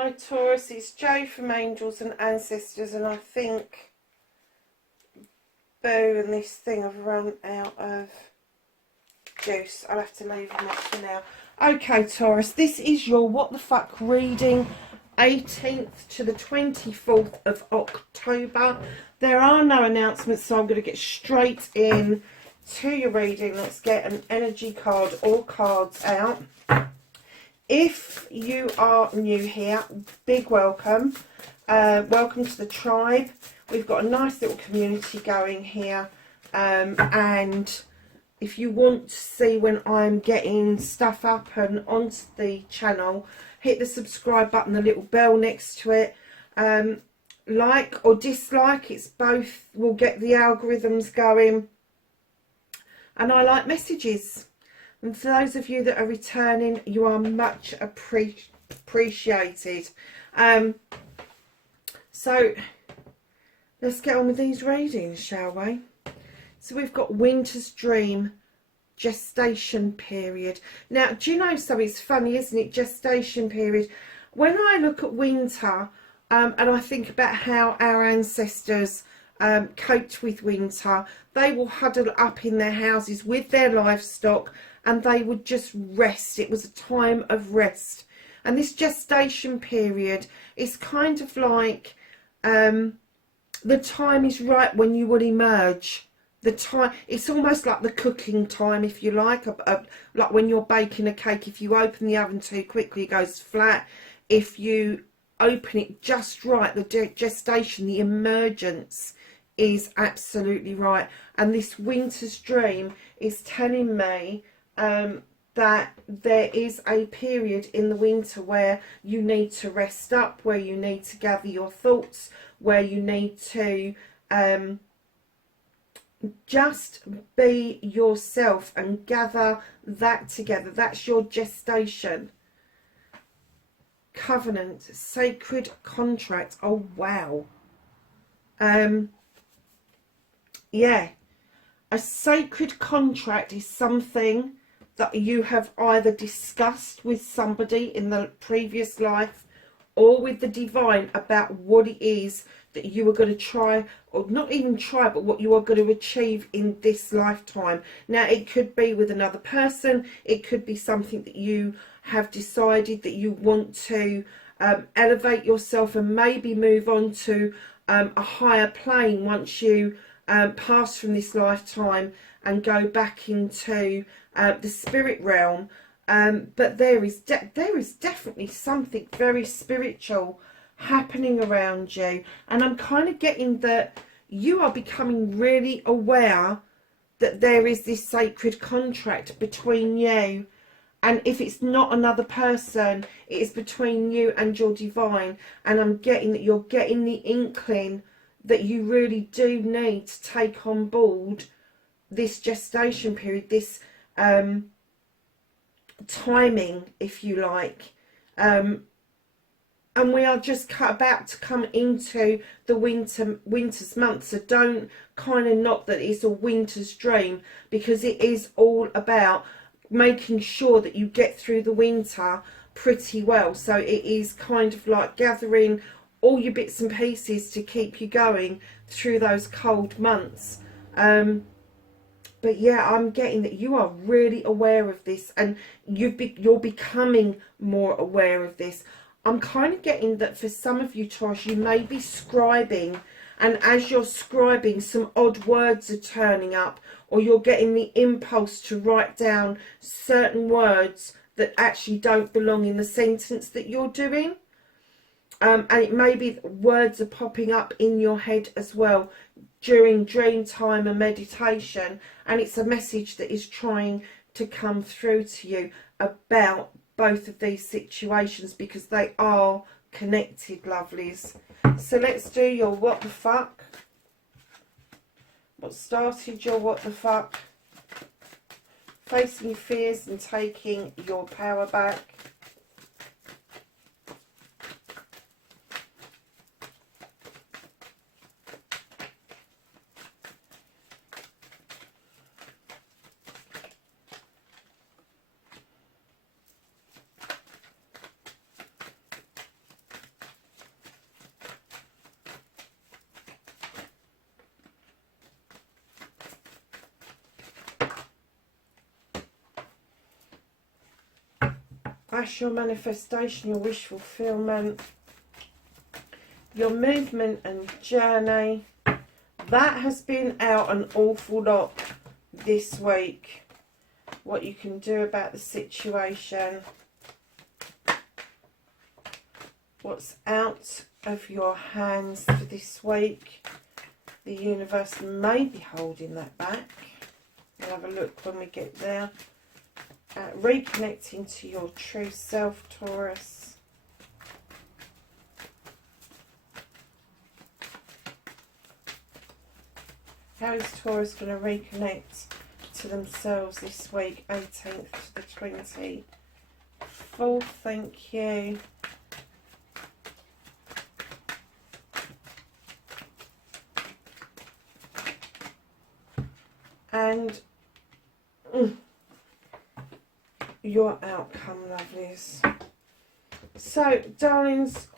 Hi Taurus, it's Jo from Angels and Ancestors, and I think Boo and this thing have run out of juice. I'll have to leave them off for now. Okay Taurus, this is your what the fuck reading, 18th to the 24th of October. There are no announcements, so I'm going to get straight in to your reading. Let's get an energy card or cards out. If you are new here, big welcome. Welcome to the tribe. We've got a nice little community going here. And if you want to see when I'm getting stuff up and onto the channel, hit the subscribe button, the little bell next to it. Like or dislike, it's both, will get the algorithms going. And I like messages. And for those of you that are returning, you are much appreciated. So let's get on with these readings, shall we? So we've got Winter's Dream, gestation period. Now, do you know something? It's funny, isn't it? Gestation period. When I look at winter, and I think about how our ancestors coped with winter, they will huddle up in their houses with their livestock and they would just rest. It was a time of rest. And this gestation period is kind of like the time is right when you will emerge. The time, it's almost like the cooking time, if you like when you're baking a cake. If you open the oven too quickly, it goes flat. If you open it just right, the gestation, the emergence is absolutely right. And this Winter's Dream is telling me that there is a period in the winter where you need to rest up, where you need to gather your thoughts, where you need to just be yourself and gather that together. That's your gestation. Covenant, sacred contract. Oh wow. Yeah, a sacred contract is something that you have either discussed with somebody in the previous life or with the divine about what it is that you are going to try, or not even try, but what you are going to achieve in this lifetime. Now, it could be with another person. It could be something that you have decided that you want to elevate yourself and maybe move on to a higher plane once you pass from this lifetime and go back into the spirit realm. But there is definitely something very spiritual happening around you, and I'm kind of getting that you are becoming really aware that there is this sacred contract between you, and if it's not another person, it is between you and your divine. And I'm getting that you're getting the inkling that you really do need to take on board this gestation period, this timing, if you like. And we are just about to come into the winter's month, so don't kind of knock that it's a winter's dream, because it is all about making sure that you get through the winter pretty well. So it is kind of like gathering all your bits and pieces to keep you going through those cold months. But yeah, I'm getting that you are really aware of this, and you're becoming more aware of this. I'm kind of getting that for some of you, Taurus, you may be scribing, and as you're scribing, some odd words are turning up, or you're getting the impulse to write down certain words that actually don't belong in the sentence that you're doing. And it may be that words are popping up in your head as well during dream time and meditation, and it's a message that is trying to come through to you about both of these situations, because they are connected, lovelies. So let's do your what the fuck. What started your what the fuck? Facing your fears and taking your power back. That's your manifestation, your wish fulfillment, your movement and journey. That has been out an awful lot this week. What you can do about the situation. What's out of your hands for this week. The universe may be holding that back. We'll have a look when we get there. Reconnecting to your true self, Taurus. How is Taurus going to reconnect to themselves this week, 18th to the 24th? Thank you. And your outcome, lovelies. So, darlings,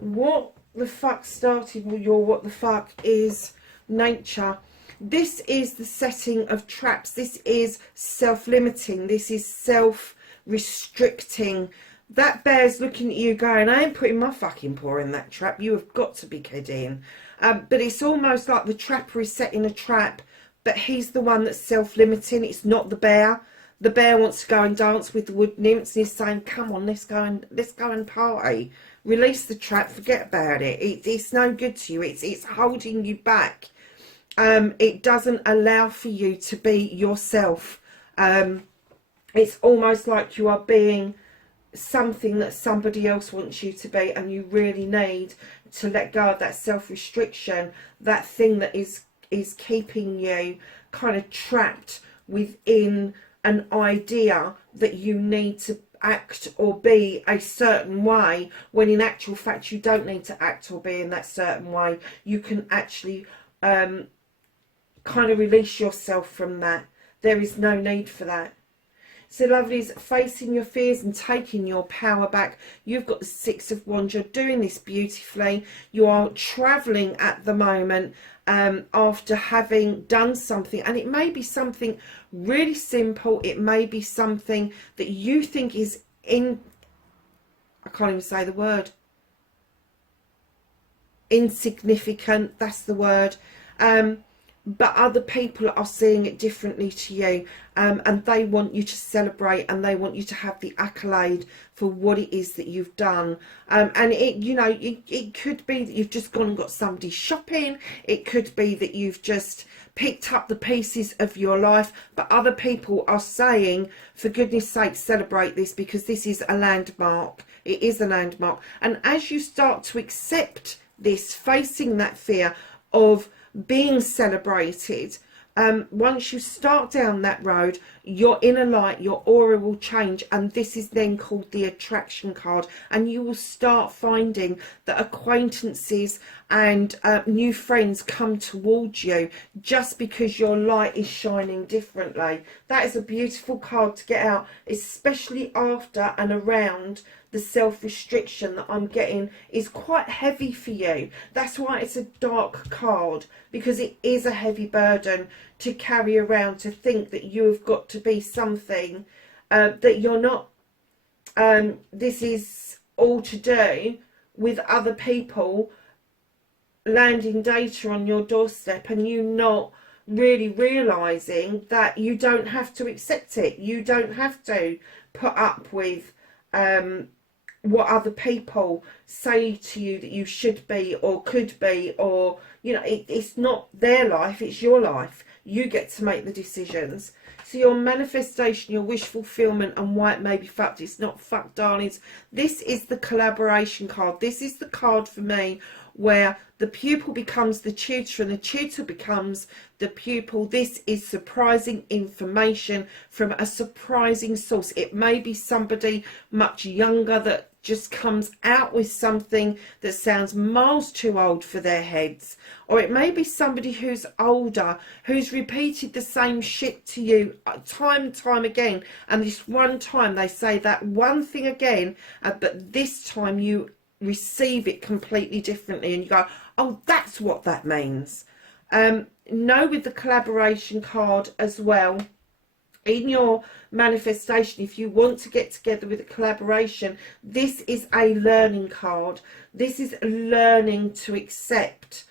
what the fuck started with your what the fuck is nature. This is the setting of traps. This is self-limiting. This is self-restricting. That bear's looking at you going, I ain't putting my fucking paw in that trap. You have got to be kidding. But it's almost like the trapper is setting a trap, but he's the one that's self-limiting. It's not the bear. The bear wants to go and dance with the wood nymphs, and he's saying, come on, let's go and party. Release the trap, forget about it. It's no good to you. It's holding you back. It doesn't allow for you to be yourself. It's almost like you are being something that somebody else wants you to be, and you really need to let go of that self-restriction, that thing that is keeping you kind of trapped within an idea that you need to act or be a certain way, when in actual fact you don't need to act or be in that certain way. You can actually kind of release yourself from that. There is no need for that. So, lovelies, facing your fears and taking your power back. You've got the Six of Wands. You're doing this beautifully. You are travelling at the moment after having done something. And it may be something really simple. It may be something that you think is I can't even say the word. Insignificant. That's the word. But other people are seeing it differently to you, and they want you to celebrate, and they want you to have the accolade for what it is that you've done. And it could be that you've just gone and got somebody shopping. It could be that you've just picked up the pieces of your life, but other people are saying, for goodness sake, celebrate this, because this is a landmark. It is a landmark. And as you start to accept this, facing that fear of being celebrated, once you start down that road, your inner light, your aura will change, and this is then called the attraction card, and you will start finding that acquaintances and new friends come towards you just because your light is shining differently. That is a beautiful card to get out, especially after and around the self-restriction that I'm getting is quite heavy for you. That's why it's a dark card, because it is a heavy burden to carry around, to think that you have got to be something that you're not. This is all to do with other people landing data on your doorstep, and you not really realising that you don't have to accept it. You don't have to put up with what other people say to you that you should be or could be, or it's not their life, it's your life. You get to make the decisions. So your manifestation, your wish fulfillment, and why it may be fucked, it's not fucked, darlings. This is the collaboration card. This is the card for me where the pupil becomes the tutor and the tutor becomes the pupil. This is surprising information from a surprising source. It may be somebody much younger that just comes out with something that sounds miles too old for their heads, or it may be somebody who's older, who's repeated the same shit to you time and time again, and this one time they say that one thing again, but this time you receive it completely differently, and you go, oh, that's what that means. Know with the collaboration card as well, In your manifestation, if you want to get together with a collaboration, this is a learning card. This is learning to accept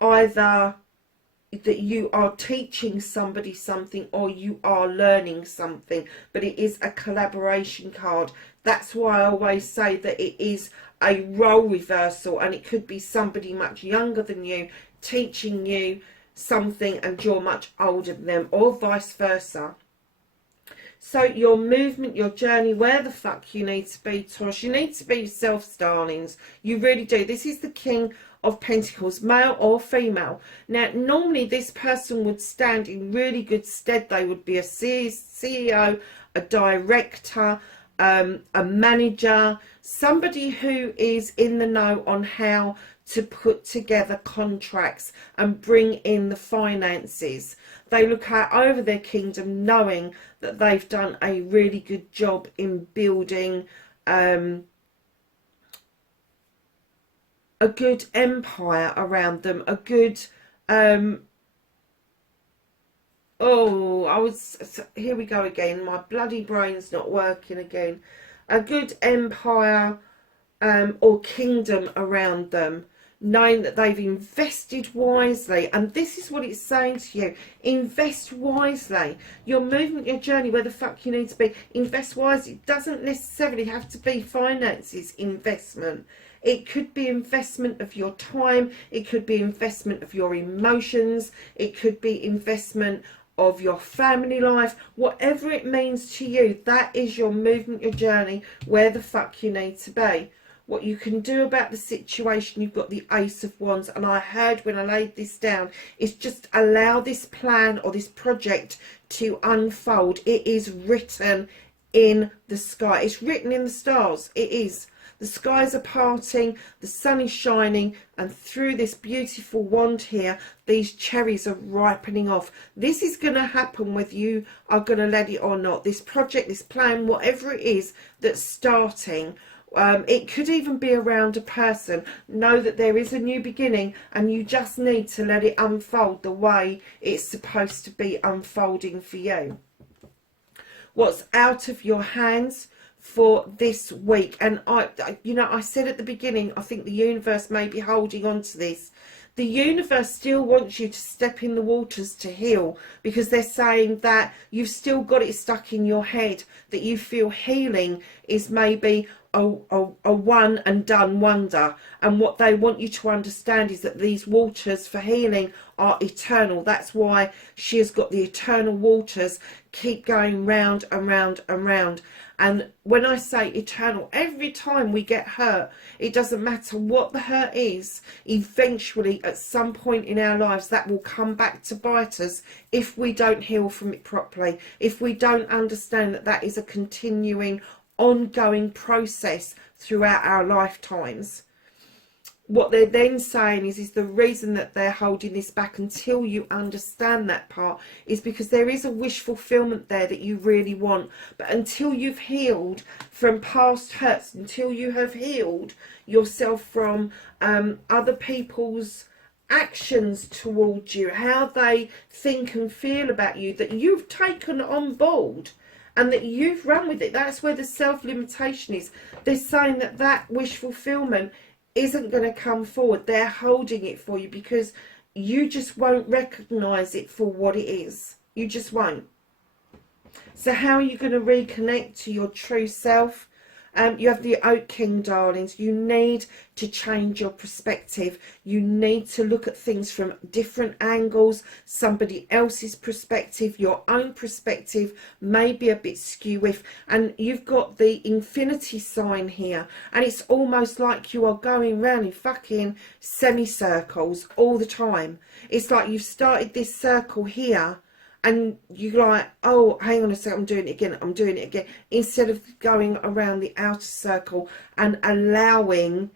either that you are teaching somebody something or you are learning something, but it is a collaboration card. That's why I always say that it is a role reversal, and it could be somebody much younger than you teaching you something and you're much older than them, or vice versa. So your movement, your journey, where the fuck you need to be, Taurus. You need to be yourself, darlings. You really do. This is the King of Pentacles, male or female. Now, normally this person would stand in really good stead. They would be a CEO, a director, a manager, somebody who is in the know on how to put together contracts and bring in the finances. They look out over their kingdom knowing that they've done a really good job in building a good empire around them, a good here we go again, my bloody brain's not working again. A good empire or kingdom around them, knowing that they've invested wisely. And this is what it's saying to you: invest wisely. Your movement, your journey, where the fuck you need to be, invest wisely. It doesn't necessarily have to be finances investment. It could be investment of your time, it could be investment of your emotions, it could be investment of your family life. Whatever it means to you, that is your movement, your journey, where the fuck you need to be. What you can do about the situation, you've got the Ace of Wands, and I heard when I laid this down, is just allow this plan or this project to unfold. It is written in the sky. It's written in the stars. It is. The skies are parting, the sun is shining, and through this beautiful wand here, these cherries are ripening off. This is going to happen whether you are going to let it or not. This project, this plan, whatever it is that's starting, it could even be around a person. Know that there is a new beginning, and you just need to let it unfold the way it's supposed to be unfolding for you. What's out of your hands for this week, and I said at the beginning, I think the universe may be holding on to this. The universe still wants you to step in the waters to heal, because they're saying that you've still got it stuck in your head, that you feel healing is maybe a one and done wonder. And what they want you to understand is that these waters for healing are eternal. That's why she has got the eternal waters, keep going round and round and round. And when I say eternal, every time we get hurt, it doesn't matter what the hurt is, eventually at some point in our lives that will come back to bite us if we don't heal from it properly, if we don't understand that that is a continuing, ongoing process throughout our lifetimes. What they're then saying is the reason that they're holding this back until you understand that part is because there is a wish fulfillment there that you really want. But until you've healed from past hurts, until you have healed yourself from other people's actions towards you, how they think and feel about you, that you've taken on board and that you've run with it, that's where the self-limitation is. They're saying that that wish fulfillment isn't going to come forward. They're holding it for you because you just won't recognize it for what it is. You just won't. So how are you going to reconnect to your true self? You have the Oak King, darlings. You need to change your perspective. You need to look at things from different angles, somebody else's perspective, your own perspective may be a bit skew. And you've got the infinity sign here, and it's almost like you are going round in fucking semicircles all the time. It's like you've started this circle here, and you're like, oh, hang on a second, I'm doing it again, instead of going around the outer circle and allowing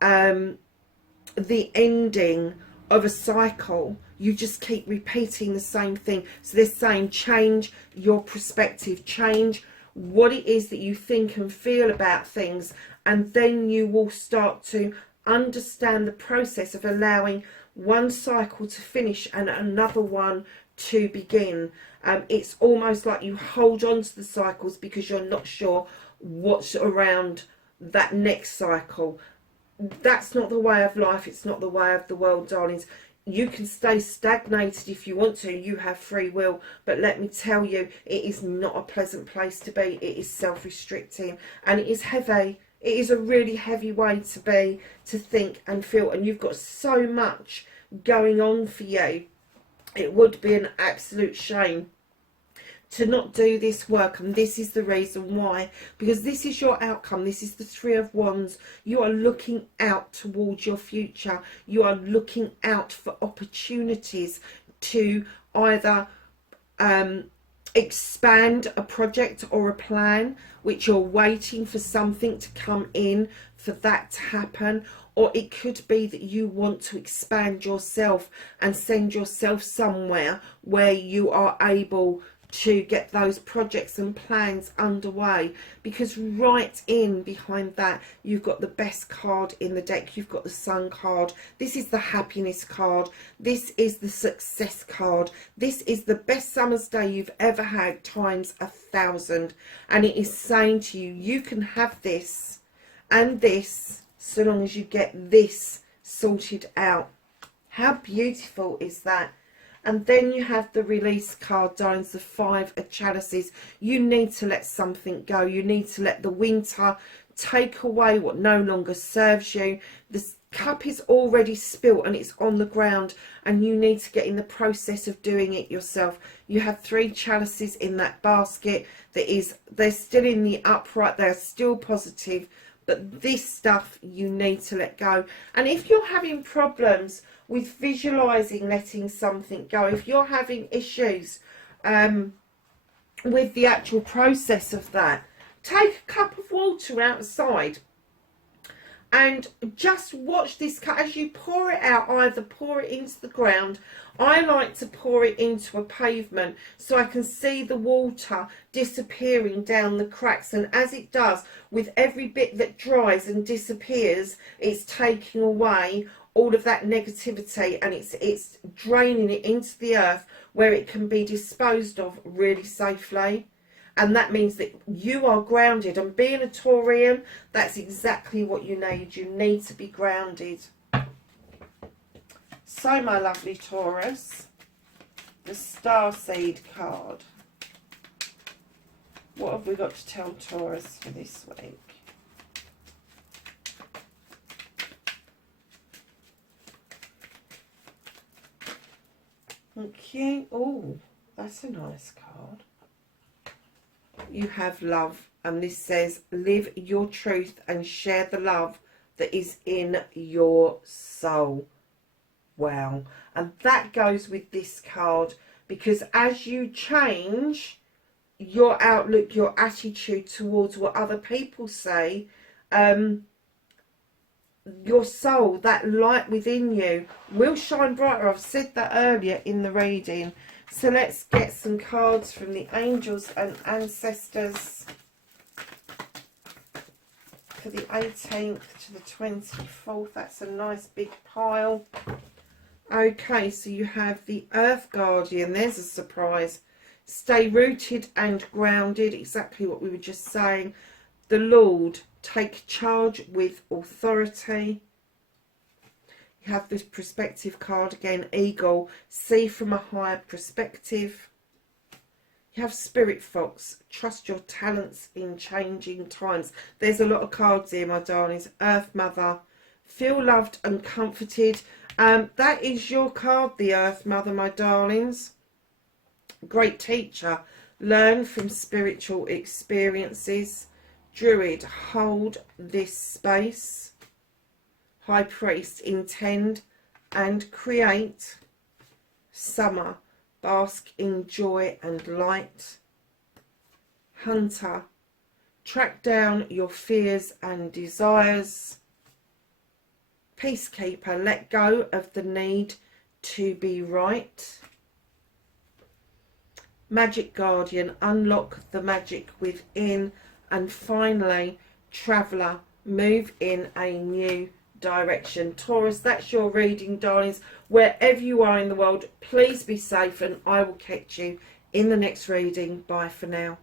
the ending of a cycle. You just keep repeating the same thing. So they're saying change your perspective, change what it is that you think and feel about things, and then you will start to understand the process of allowing one cycle to finish and another one to begin. It's almost like you hold on to the cycles because you're not sure what's around that next cycle. That's not the way of life. It's not the way of the world, darlings. You can stay stagnated if you want to. You have free will. But let me tell you, it is not a pleasant place to be. It is self-restricting and it is heavy. It is a really heavy way to be, to think and feel. And you've got so much going on for you. It would be an absolute shame to not do this work, and this is the reason why, because this is your outcome. This is the Three of Wands. You are looking out towards your future. You are looking out for opportunities to either expand a project or a plan, which you're waiting for something to come in for that to happen. Or it could be that you want to expand yourself and send yourself somewhere where you are able to get those projects and plans underway, because right in behind that you've got the best card in the deck. You've got the Sun card. This is the happiness card. This is the success card. This is the best summer's day you've ever had times 1,000, and it is saying to you, you can have this and this so long as you get this sorted out. How beautiful is that? And then you have the release card, darlings, the Five of Chalices. You need to let something go. You need to let the winter take away what no longer serves you. The cup is already spilt and it's on the ground, and you need to get in the process of doing it yourself. You have 3 chalices in that basket. They're still in the upright. They're still positive. But this stuff you need to let go. And if you're having problems with visualizing letting something go, if you're having issues with the actual process of that, take a cup of water outside and just watch this cup as you pour it out. Either pour it into the ground. I like to pour it into a pavement so I can see the water disappearing down the cracks, and as it does, with every bit that dries and disappears, it's taking away all of that negativity, and it's draining it into the earth where it can be disposed of really safely. And that means that you are grounded, and being a Taurian, that's exactly what you need. You need to be grounded. So, my lovely Taurus, the Starseed card. What have we got to tell Taurus for this week? Okay. Oh, that's a nice card. You have love, and this says live your truth and share the love that is in your soul. Wow. And that goes with this card, because as you change your outlook, your attitude towards what other people say, your soul, that light within you, will shine brighter. I've said that earlier in the reading. So let's get some cards from the angels and ancestors for the 18th to the 24th. That's a nice big pile. Okay, so you have the Earth Guardian. There's a surprise. Stay rooted and grounded. Exactly what we were just saying. The Lord, take charge with authority. You have this perspective card again, Eagle, see from a higher perspective. You have Spirit Fox, trust your talents in changing times. There's a lot of cards here, my darlings. Earth Mother, feel loved and comforted. That is your card, the Earth Mother, my darlings. Great teacher, learn from spiritual experiences. Druid, hold this space. High Priest, intend and create. Summer, bask in joy and light. Hunter, track down your fears and desires. Peacekeeper, let go of the need to be right. Magic Guardian, unlock the magic within. And finally, Traveller, move in a new direction. Taurus, that's your reading, darlings. Wherever you are in the world, please be safe, and I will catch you in the next reading. Bye for now.